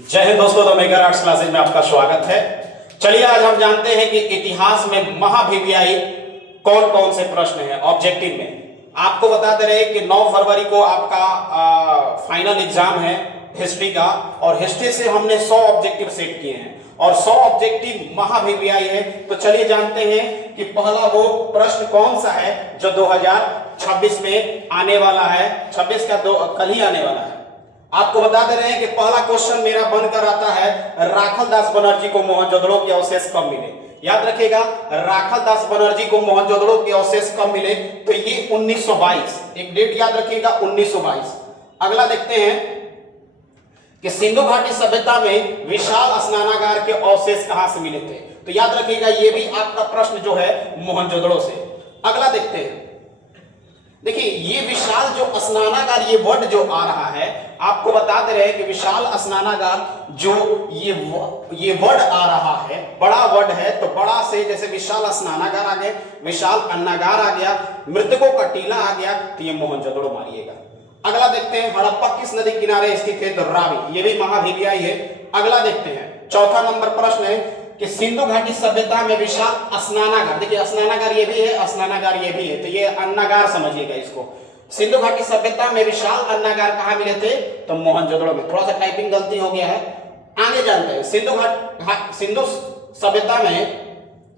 जय हिंद दोस्तों, the maker arts classes में आपका स्वागत है। चलिए आज हम जानते हैं कि इतिहास में महाभिव्यायी कौन कौन से प्रश्न हैं ऑब्जेक्टिव में। आपको बता दे रहे हैं कि 9 फरवरी को आपका फाइनल एग्जाम है हिस्ट्री का, और हिस्ट्री से हमने 100 ऑब्जेक्टिव सेट किए हैं और 100 ऑब्जेक्टिव महाभिव्यायी है। तो चलिए जानते हैं कि पहला वो प्रश्न कौन सा है जो 2026 में आने वाला है। 26 का कल ही आने वाला है। आपको बता दे रहे हैं कि पहला क्वेश्चन मेरा बनकर आता है, राखल दास बनर्जी को मोहनजोदड़ो के अवशेष कब मिले। याद रखिएगा, राखल दास बनर्जी को मोहनजोदड़ो के अवशेष कब मिले, तो ये 1922, एक डेट याद रखिएगा 1922। अगला देखते हैं कि सिंधु घाटी सभ्यता में विशाल स्नानागार के अवशेष कहां से मिले थे। तो याद रखिएगा ये भी आपका प्रश्न जो है मोहनजोदड़ो से। अगला देखते हैं, देखिए ये विशाल जो स्नानागार, ये वर्ड जो आ रहा है आपको बता दे रहे हैं कि विशाल स्नानागार जो ये वर्ड आ रहा है बड़ा वर्ड है। तो बड़ा से जैसे विशाल स्नानागार आ गया, विशाल अन्नागार आ गया, मृतकों का टीला आ गया, तो ये मोहनजोदड़ो मारिएगा। अगला देखते हैं, हड़प्पा किस नदी किनारे स्थित है, तो रावी, ये भी महाभिव्यायी है। अगला देखते हैं, चौथा नंबर प्रश्न है कि सिंधु घाटी सभ्यता में विशाल स्नानागार, देखिए स्नानागार ये भी है, स्नानागार ये भी है, तो ये अन्नागार समझिएगा इसको। सिंधु घाटी सभ्यता में विशाल अन्नागार कहां मिले थे, तो मोहनजोदड़ो में। थोड़ा सा टाइपिंग गलती हो गया है, आगे जानते हैं। सिंधु सभ्यता में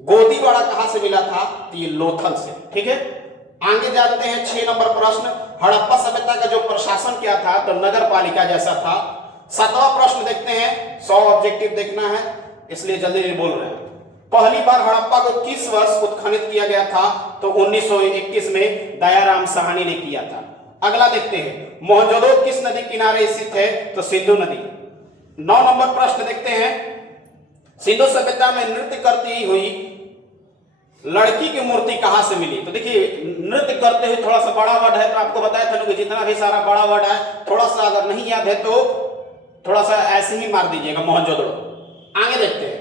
गोदीवाड़ा कहां से मिला था, तो ये लोथल से। ठीक है, आगे जानते हैं 6 नंबर प्रश्न, हड़प्पा सभ्यता का जो प्रशासन क्या था, तो नगर पालिका जैसा था। 7वां प्रश्न देखते हैं, 100 ऑब्जेक्टिव देखना है इसलिए जल्दी नहीं बोल रहे हैं। पहली बार हड़प्पा को किस वर्ष उत्खनन किया गया था, तो 1921 में दयाराम साहनी ने किया था। अगला देखते हैं, मोहनजोदड़ो किस नदी किनारे स्थित है, तो सिंधु नदी। 9 नंबर प्रश्न देखते हैं, सिंधु सभ्यता में नृत्य करती हुई लड़की की मूर्ति कहां से मिली। तो देखिए नृत्य करते हुए थोड़ा सा बड़ा वर्ड है, तो आपको बताया था कि जितना भी सारा बड़ा वर्ड है थोड़ा सा अगर नहीं याद है तो थोड़ा सा ऐसे ही मार दीजिएगा मोहनजोदड़ो। आगे देखते हैं,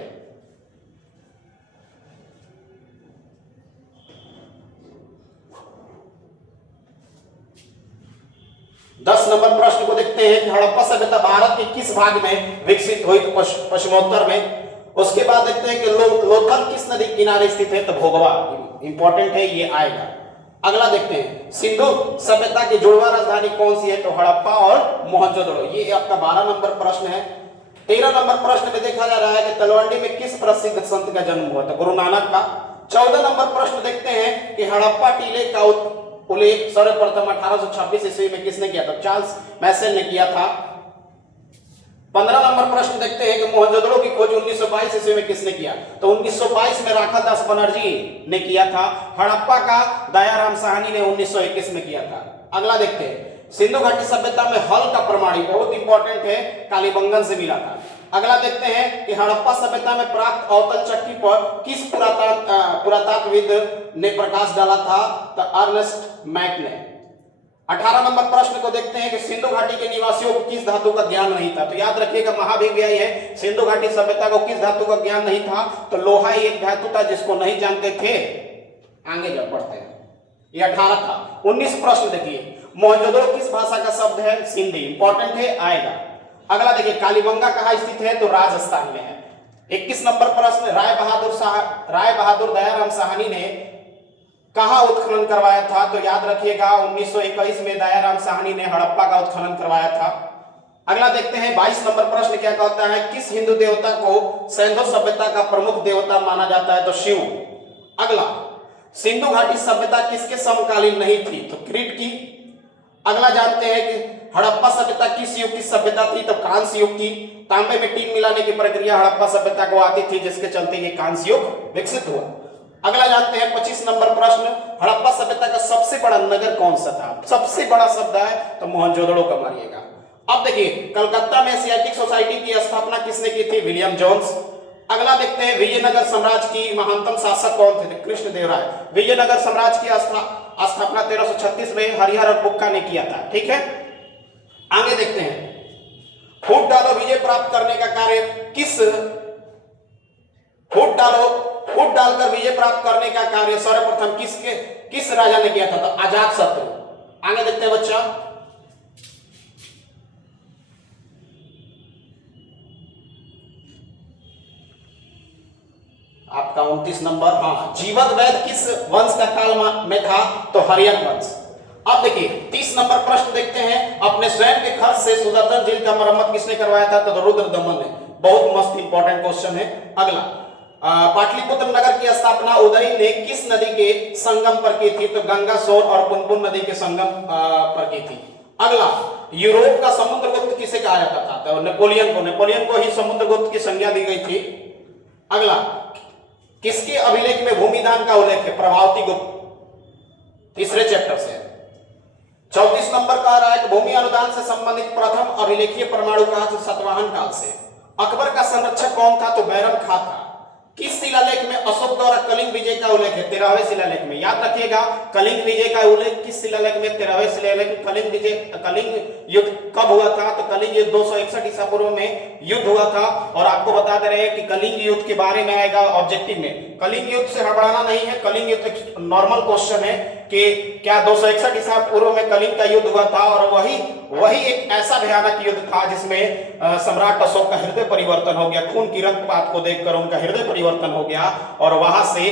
दस नंबर प्रश्न को देखते हैं कि हड़प्पा सभ्यता भारत के किस भाग में विकसित हुई, तो पश्चिमोत्तर में। उसके बाद देखते हैं कि लोथल किस नदी किनारे स्थित है, तो भोगवा, इंपॉर्टेंट है ये आएगा। अगला देखते हैं, सिंधु सभ्यता की जुड़वा राजधानी कौन सी है, तो हड़प्पा और मोहनजोदड़ो, ये आपका 12 नंबर प्रश्न है। 13 नंबर प्रश्न में देखा जा रहा है कि तलवंडी में किस प्रसिद्ध संत का जन्म हुआ था, गुरु नानक का। 14 नंबर प्रश्न देखते हैं कि हड़प्पा टीले का उल्लेख सर्वप्रथम 1826 ईस्वी में किसने किया था, चार्ल्स मैसन ने किया था। 15 नंबर प्रश्न देखते हैं कि मोहनजोदड़ो की खोज 1922 ईस्वी में किसने किया, तो 1922 में राखल दास बनर्जी ने किया था। हड़प्पा का दयाराम साहनी ने 1921 में किया था। अगला देखते हैं, सिंधु घाटी सभ्यता में हल का प्रमाणी बहुत इंपॉर्टेंट है, कालीबंगन से मिला था। अगला देखते हैं कि हड़प्पा सभ्यता में प्राप्त अवतल चक्की पर किस पुरातत्वविद ने प्रकाश डाला था, तो अर्नेस्ट मैक ने। 18 नंबर प्रश्न को देखते हैं कि सिंधु घाटी के निवासियों को किस धातु का ज्ञान नहीं था। तो याद रखिएगा महाभिव्यायी है, सिंधु घाटी सभ्यता को किस धातु का ज्ञान नहीं था, तो लोहा ही एक धातु था जिसको नहीं जानते थे। आगे जब पढ़ते हैं, ये 18 था। 19 प्रश्न देखिए, मोहनजोदड़ो किस भाषा का शब्द है, सिंधी, इंपॉर्टेंट है आएगा। अगला देखिए, कालीबंगा कहां स्थित है, तो राजस्थान में है। 21 नंबर प्रश्न, राय बहादुर दयाराम साहनी ने कहां उत्खनन करवाया था, तो याद रखिएगा 1921 में दयाराम साहनी ने हड़प्पा का उत्खनन करवाया था। अगला देखते हैं 22 नंबर प्रश्न क्या कहता है, किस हिंदू देवता को सिंधु सभ्यता का प्रमुख देवता माना जाता है, तो शिव। अगला, सिंधु घाटी सभ्यता किसके समकालीन नहीं थी, तो क्रीट की। अगला जानते हैं कि हड़प्पा सभ्यता किस युग की सभ्यता थी, तो कांस्य युग की। तांबे में टीन मिलाने की प्रक्रिया हड़प्पा सभ्यता को आती थी, जिसके चलते ये कांस्य युग विकसित हुआ। अगला जानते हैं 25 नंबर प्रश्न, हड़प्पा सभ्यता का सबसे बड़ा नगर कौन सा था, सबसे बड़ा शब्द है तो मोहनजोदड़ो का मारिएगा। अब देखिए, कलकत्ता में एशियाटिक सोसाइटी की स्थापना किसने की थी, विलियम जोन्स। अगला देखते हैं, विजयनगर साम्राज्य की महानतम शासक कौन थे, कृष्णदेवराय। विजयनगर साम्राज्य की स्थापना 1336 में हरिहर और बुक्का ने किया था। ठीक है, आगे देखते हैं, फूट डालो विजय प्राप्त करने का कार्य फूट डालकर विजय प्राप्त करने का कार्य सर्वप्रथम किस राजा ने किया था, तो अजातशत्रु। आगे देखते हैं बच्चा, आपका 29 नंबर, हाँ, जीवद वैद्य किस वंश का काल में था? तो हरियन वंश। अब देखिए 30 नंबर प्रश्न देखते हैं, अपने स्वयं के खर्च से सुदर्शन झील का मरम्मत किसने करवाया था? तो रुद्रदमन ने। बहुत मस्त इंपॉर्टेंट क्वेश्चन है। अगला, पाटलिपुत्र नगर की स्थापना उदय ने किस नदी के संगम पर की थी? तो गंगा, सोन और पुनपुन नदी के संगम पर की थी। अगला, यूरोप का समुद्रगुप्त किसे कहा जाता था? तो नेपोलियन को ही समुद्रगुप्त की संज्ञा दी गई थी। अगला, किसके अभिलेख में भूमिदान का उल्लेख है? प्रभावती गुप्त, तीसरे चैप्टर से। 34 नंबर कह रहा है कि भूमि अनुदान से संबंधित प्रथम अभिलेखीय परमाणु कहा? तो सातवाहन काल से। अकबर का संरक्षक कौन था? तो बैरम खां था। किस शिलालेख में अशोक द्वारा कलिंग विजय का उल्लेख है? 13वें शिलालेख में। याद रखिएगा, कलिंग विजय का उल्लेख किस शिलालेख में? 13वें शिलालेख में। कलिंग युद्ध कब हुआ था? तो कलिंग युद्ध 261 ईसा पूर्व में युद्ध हुआ था। और आपको बता दे रहे हैं कि कलिंग युद्ध के बारे में आएगा ऑब्जेक्टिव में। कलिंग युद्ध से हड़बड़ाना नहीं है, कलिंग युद्ध एक नॉर्मल क्वेश्चन है कि क्या 261 ईसा पूर्व में कलिंग का युद्ध हुआ था, और वही एक ऐसा भयानक युद्ध था जिसमें सम्राट अशोक का हृदय परिवर्तन हो गया। खून की रक्तपात को देखकर उनका हृदय परिवर्तन हो गया और वहां से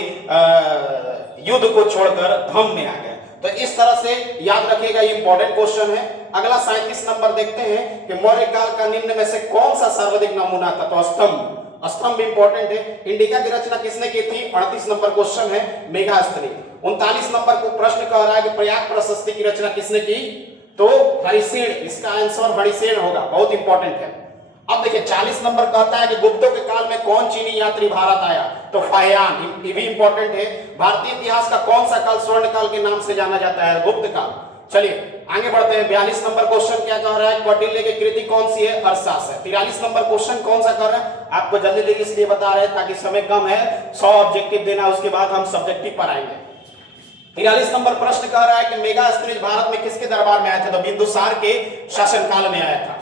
युद्ध को छोड़कर धम्म में आ गए। तो इस तरह से याद रखिएगा, ये इंपॉर्टेंट क्वेश्चन है। अगला 37 नंबर देखते हैं कि मौर्य काल का निम्न में से कौन सा सर्वाधिक नमूना था? तो स्तंभ इंपॉर्टेंट है। इंडिका की रचना किसने की थी? 38 नंबर क्वेश्चन है, मेघास्तनी। 39 नंबर को प्रश्न कह रहा है कि प्रयाग प्रशस्ति की रचना किसने की? तो हरिसेन। इसका आंसर हरिसेन होगा, बहुत इंपॉर्टेंट है। अब देखिए 40 नंबर कहता है कि गुप्तों के काल में कौन चीनी यात्री भारत आया? तो फाहियान। ये भी इंपॉर्टेंट है। भारतीय इतिहास का कौन सा काल स्वर्ण काल के नाम से जाना जाता है? गुप्त काल। चलिए आगे बढ़ते हैं। 42 नंबर क्वेश्चन क्या कह रहा है? कौटिल्य की कृति कौन सी है? अर्थशास्त्र है। 43 नंबर क्वेश्चन कौन सा कर रहे हैं? आपको जल्दी इसलिए बता रहे हैं ताकि समय कम है, 100 ऑब्जेक्टिव देना, उसके बाद हम सब्जेक्टिव पर आएंगे। 43 नंबर प्रश्न कह रहा है कि मेगास्थनीज भारत में किसके दरबार में आया था? तो बिंदुसार के शासनकाल में आया था।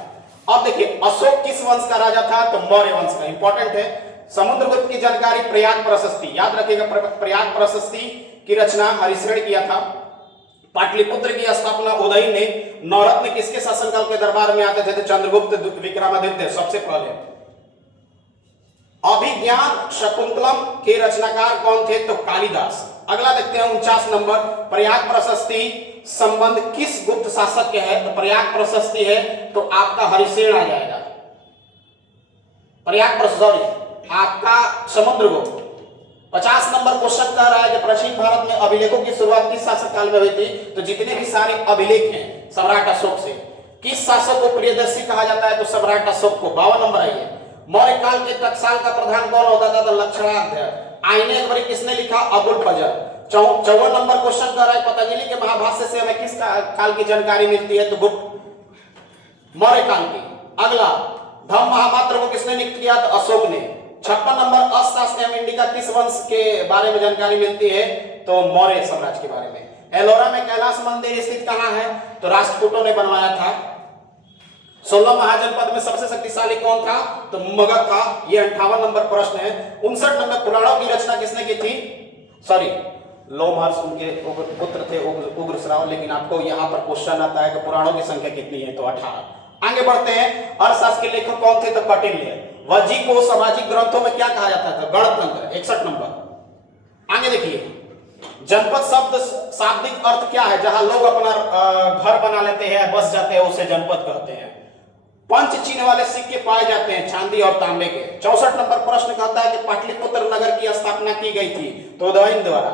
अब देखिए अशोक किस वंश का राजा था? तो मौर्य वंश का। इंपॉर्टेंट है। समुद्रगुप्त की जानकारी, प्रयाग प्रशस्ति। याद रखिएगा, प्रयाग प्रशस्ति की रचना हरिश्रेण किया था। पाटलिपुत्र की स्थापना उदय ने। नवरत्न किसके शासनकाल के दरबार में आते थे? तो चंद्रगुप्त विक्रमादित्य सबसे पहले। अभिज्ञान शकुंतलम के रचनाकार कौन थे? तो कालिदास। अगला देखते हैं 49 नंबर, प्रयाग प्रशस्ति संबंध किस गुप्त शासक के है? तो प्रयाग प्रशस्ति है तो आपका हरिसेन आ जाएगा। प्रयाग प्रशस्ति आपका समुद्रगुप्त। 50 नंबर क्वेश्चन कह रहा है कि प्राचीन भारत में अभिलेखों की शुरुआत किस शासक काल में हुई थी? तो जितने भी सारे अभिलेख हैं सम्राट अशोक से। किस शासक को प्रियदर्शी कहा जाता है? तो सम्राट अशोक को। 52 नंबर आइए, मौर्य काल के टकसाल का प्रधान कौन होता था? तो लक्षणाध्याय। आईने अकबरी किसने लिखा? अबुल फजल। 54 नंबर क्वेश्चन कर रहा है पतंजलि के महाभाष्य से हमें किस काल की जानकारी मिलती है? तो गुप्त मौर्य काल की। अगला, धम्म महामात्र को किसने नियुक्त किया? तो अशोक ने। 56 नंबर, अर्थशास्त्र एवं इंडिका किस वंश के बारे में जानकारी मिलती है? तो मौर्य साम्राज्य के बारे में। एलोरा में कैलाश मंदिर स्थित कहां है? तो राष्ट्रकूटों ने बनवाया था। 16 महाजनपद में सबसे शक्तिशाली कौन था? तो मगध था। ये 58 नंबर प्रश्न है। 59 नंबर, पुराणों की रचना किसने की थी? सॉरी, लोमहर्ष उनके पुत्र थे उग्रश्राव, लेकिन आपको यहाँ पर क्वेश्चन आता है कि पुराणों की संख्या कितनी है? तो 18। आगे बढ़ते हैं। अर्थशास्त्र के लेखक कौन थे? तो कौटिल्य। वज्जी को सामाजिक ग्रंथों में क्या कहा जाता था? गणतंत्र। 61 नंबर। आगे देखिए, जनपद शब्द शाब्दिक अर्थ क्या है? जहां लोग अपना घर बना लेते हैं, बस जाते हैं, उसे जनपद कहते हैं। पंच चिन्ह वाले सिक्के पाए जाते हैं चांदी और तांबे के। 64 नंबर प्रश्न कहता है कि पाटलिपुत्र नगर की स्थापना की गई थी? तो उदयन द्वारा।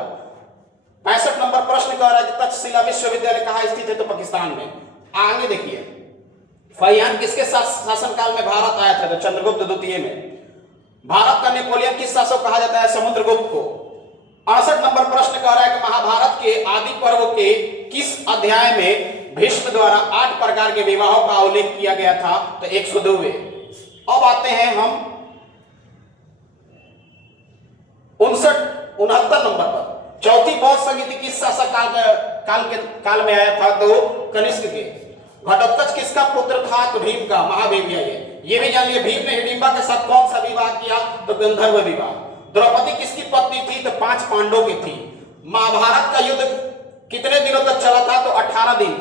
65 नंबर प्रश्न कह रहा है कि तक्षशिला विश्वविद्यालय कहां स्थित है? तो पाकिस्तान में। आगे देखिए, फाहियान किसके शासनकाल में भारत आया था? तो चंद्रगुप्त द्वितीय में। भारत का नेपोलियन किस शासक कहा जाता है? समुद्रगुप्त को। 68 नंबर प्रश्न कह रहा है कि महाभारत के आदि पर्व के किस अध्याय में भीष्म द्वारा 8 प्रकार के विवाहों का उल्लेख किया गया था? तो 102वें। अब आते हैं हम 69 नंबर पर। चौथी बौद्ध संगीति किस शासक काल में आया था? तो कनिष्क के। घटोत्कच किसका पुत्र था? तो भीम का। महावेविया। ये भी जान लिए, भीम ने हिडिंबा के साथ कौन सा विवाह किया? तो गंधर्व विवाह। द्रौपदी किसकी पत्नी थी? तो 5 पांडवों की थी। महाभारत का युद्ध कितने दिनों तक चला था? तो 18 दिन।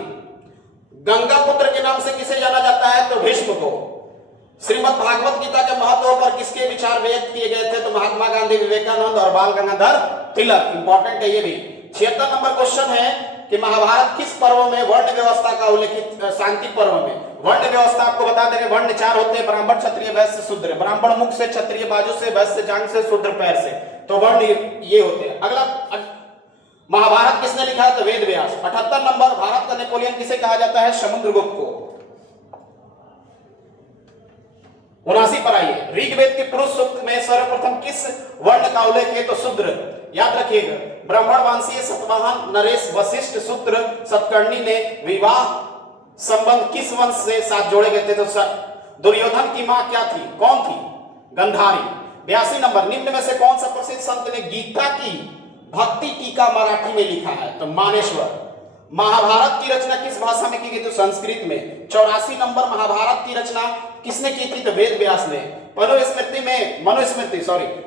गंगा पुत्र के नाम से किसे जाना जाता है? तो भीष्म को। श्रीमद् भागवत गीता के महत्व पर किसके विचार व्यक्त किए गए थे? तो महात्मा गांधी, विवेकानंद और बाल गंगाधर तिलक। इंपॉर्टेंट है ये भी। 76 नंबर क्वेश्चन है कि महाभारत किस पर्व में वर्ण व्यवस्था का उल्लेखित? शांति पर्व में। वर्ण व्यवस्था आपको बता देंगे, वर्ण 4 होते हैं, ब्राह्मण, क्षत्रिय, वैश्य, शूद्र। ब्राह्मण मुख से, क्षत्रिय बाजू से, वैश्य जांघ से, शूद्र पैर से। तो वर्ण ये होते हैं। अगला, महाभारत किसने लिखा है? तो वेद व्यास। 78 नंबर, भारत का नेपोलियन किसे कहा जाता है? समुद्रगुप्त को। 79 पर आइए, ऋग्वेद के पुरुष सूक्त में सर्वप्रथम किस वर्ण का उल्लेख है? तो शूद्र। याद रखिएगा, ब्राह्मण वंशीय सतवाहन, नरेश, वशिष्ठ, शूद्र, सतकर्णी ने विवाह संबंध किस वंश से साथ जोड़े गए थे? तो दुर्योधन की मां क्या थी? कौन थी? गंधारी। 82 नंबर, निम्न में से कौन सा प्रसिद्ध संत ने गीता की भक्ति टीका मराठी में लिखा है? तो मानेश्वर। महाभारत की रचना किस भाषा में की गई? तो संस्कृत में। 84 नंबर, महाभारत की रचना किसने की थी? तो वेद व्यास ने।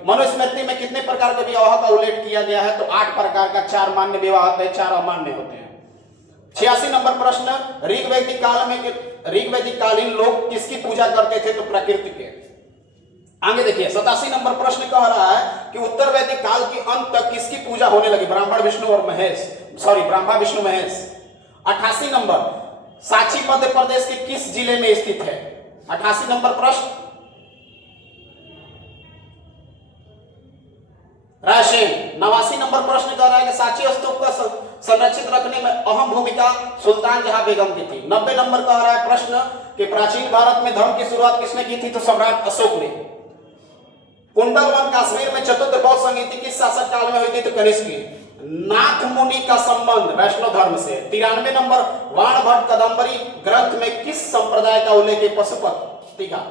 मनुस्मृति में कितने प्रकार के विवाह का उल्लेख किया गया है? तो 8 प्रकार का। 4 मान्य विवाह होते हैं, 4 अमान्य होते हैं। 86 नंबर प्रश्न, ऋग्वैदिक कालीन लोग किसकी पूजा करते थे? तो प्रकृति के। आगे देखिए, 87 नंबर प्रश्न कह रहा है कि उत्तर वैदिक काल के अंत तक किसकी पूजा होने लगी? ब्राह्मण, विष्णु और ब्रह्मा, विष्णु, महेश। 88 नंबर, सांची मध्य प्रदेश के किस जिले में स्थित है? 88 नंबर प्रश्न, रायसेन। 89 नंबर प्रश्न कह रहा है कि सांची स्तूप का संरक्षित रखने में अहम भूमिका सुल्तान जहां बेगम की थी। 90 नंबर कह रहा है प्रश्न कि प्राचीन भारत में धर्म की शुरुआत किसने की थी? तो सम्राट अशोक ने। कुंडलवन कश्मीर में चतुर्थ बौद्ध संगीति किस शासक काल में हुई थी? तो कनिष्क की। नाथ मुनि का संबंध वैष्णव धर्म से। 93 नंबर, वाण भट्ट कदम्बरी ग्रंथ में किस संप्रदाय का उल्लेख है? पशुपति का।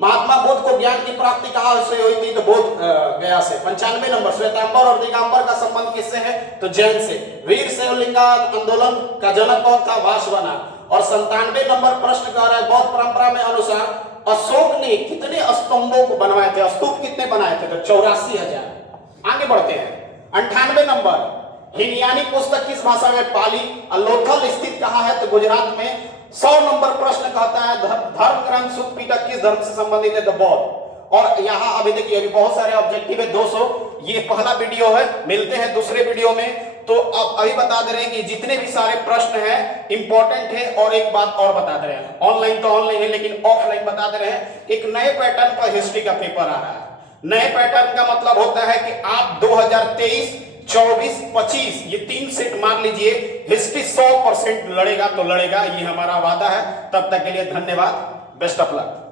महात्मा बुद्ध को ज्ञान की प्राप्ति कहां से हुई थी? तो बोध गया से। 95 नंबर, श्वेतांबर और दिगंबर का संबंध किससे है? तो जैन से। वीर शैवलिंगा आंदोलन का जनक कौन था? वासवाना। और 97 नंबर प्रश्न कह रहा है, बौद्ध परंपरा में अनुसार अशोक ने कितने स्तंभों को बनवाए थे? स्तूप कितने बनाए थे? तो 84,000। आगे बढ़ते हैं। 98 नंबर, हिनयानी पुस्तक किस भाषा में? पाली। लोथल स्थित कहां है? तो गुजरात में। 100 नंबर प्रश्न कहता है, धर्म ग्रंथ सुख पीटक किस धर्म से संबंधित है? तो बौद्ध। और यहाँ अभी देखिए, अभी बहुत सारे ऑब्जेक्टिव है, 200। ये पहला वीडियो है, मिलते हैं दूसरे वीडियो में। तो अब अभी बता दे रहे हैं कि जितने भी सारे प्रश्न हैं इंपॉर्टेंट है। और एक बात और बता दे रहे हैं, ऑनलाइन तो ऑनलाइन है, लेकिन ऑफलाइन बता दे रहे हैं, एक नए पैटर्न पर हिस्ट्री का पेपर आ रहा है। नए पैटर्न का मतलब होता है कि आप 2023, 24, 25 ये 3 सेट मान लीजिए, हिस्ट्री 100% लड़ेगा तो लड़ेगा, ये हमारा वादा है। तब तक के लिए धन्यवाद, बेस्ट ऑफ लक।